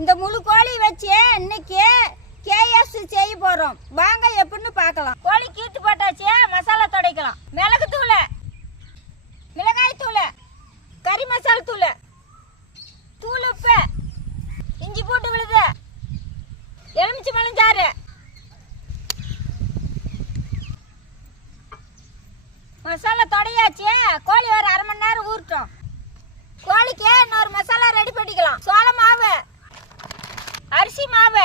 இந்த முழு கோழி வச்சு இன்னைக்கு கேஎஸ் செய்ய போறோம். வாங்க எப்படின்னு பார்க்கலாம். கோழி கீத்து போட்டாச்சு, மசாலா துடைக்கலாம். மிளகு தூள், மிளகாய் தூள், கறி மசாலா தூள், தூள் உப்பு, இஞ்சி பூண்டு விழுது, எலுமிச்சை மலஞ்சாறு, மசாலா தொடையாச்சு. கோழி ஒரு அரை மணி நேரம் ஊறட்டும். கோழிக்கு இன்னொரு மசாலா ரெடி பண்ணிக்கலாம். சோள மாவு, அரிசி மாவு,